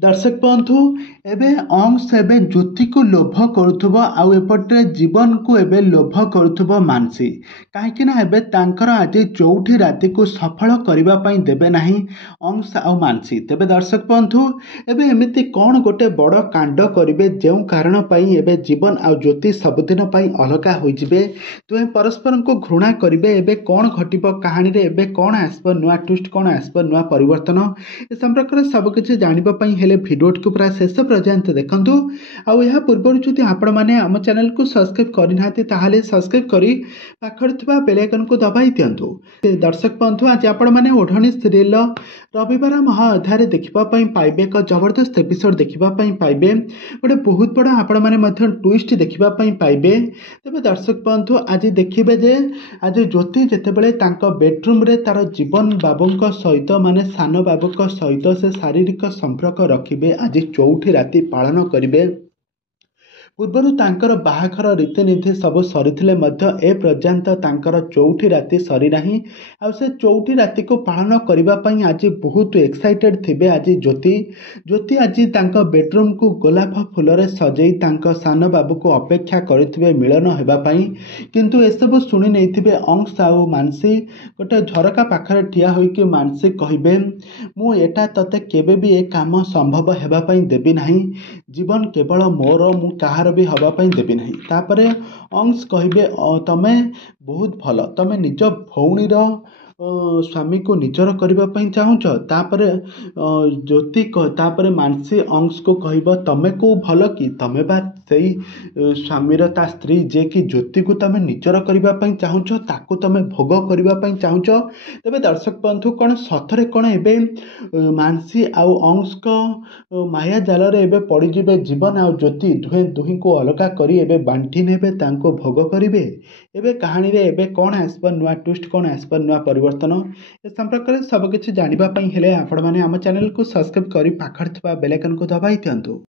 दर्शक बंधु एबे अंश एबे ज्योति को लोभ करुथुबो आउ एपटे जीवन को एबे लोभ करुथुबो मानसी काहेकि ना एबे तांकर आज चौठी राति को सफल करबा पई देबे नाही अंश आउ मानसी। तेबे दर्शक बंधु एबे एमिति कौन गोटे बड़ कांड करिवे जेउ कारण पई एबे जीवन आउ ज्योति सबदिन पई अलगा होई जिवे तुहे परस्पर को घृणा करिवे एबे कौन घटिबो कहानी रे एबे कौन आसबो नुआ ट्विस्ट कौन आसबो नुआ परिवर्तन ए संपर्क रे सब किछि जानिबा पई हेले भिडियो को पूरा शेष पर्यंत देखंतु आउ या पूर्व जदि आपण माने हम चैनल को सब्सक्राइब करि नाथि ताहाले सब्सक्राइब करी पाखर थिबा बेल आइकन को दबाई दियंतु। दर्शक बंधु आज आपण माने ओढणी सीरियल रविवार महा अध्याय देखिबा पई पाइबे एक जबरदस्त एपिसोड देखिबा पई पाइबे गोटे बहुत बड़ा आपण माने मध्य ट्विस्ट देखिबा पई पाइबे। तबे दर्शक बंधु आज देखिबे जे आज ज्योति जेतेबेले तांको बेडरूम रे तार जीवन बाबूंको सहित माने सान बाबूको सहित से शारीरिक संपर्क रखिबे आज चौठी राति पालन करिवे। पूर्वरु तांकर बाहाघर रीतिनीति सब सरीथिले मध्य ए पर्यंत तांकर चौठी राति सरी नाही आ से चौठी राति को पालन करिबा पई आज बहुत एक्साइटेड थिबे। आज ज्योति आज तांको बेडरूम को गोलाप फूल रे सजई तांको सान बाबू को अपेक्षा करिथिबे मिलन हेबा पई किंतु ए सब सुनि नैथिबे अंश आउ मानसी गोटे झरका पाखरे ठिया होई कि मानसी कहिबे मु एटा तते केबे भी ए काम संभव हेबा पई देबी नाही जीवन केवल मोर मु कहार भी हवा पई देबी नहीं। तापरे अंश कहिबे तमे बहुत भल तमे निज भौणीर स्वामी को निजर करबा पई चाहुछ। तापरे ज्योति तापरे मानसी अंश को कहब तमे को भल कि तमे बा सेई स्वामीर ता स्त्री जे कि ज्योति को तमे निजर करबा पई चाहुछ ताको तमे भोग करबा पई चाहुछ। तबे दर्शक बंधु कोन सथरे कोन एबे मानसी आउ अंश को माया जाल रे एबे पड़ी जिबे जीवन आउ ज्योति दुही को अलगा करी एबे बांटी नेबे तांको भोग करिवे। एबे कहानी रे एबे कोन आसबा नुआ ट्विस्ट कोन आसबा नुआ परिवर्तन ए संपर्क रे सब किछि जानिबा पई हेले आपण माने हम चैनल को सब्सक्राइब करी पाखर थबा बेल आइकन को दबाई दियंतु।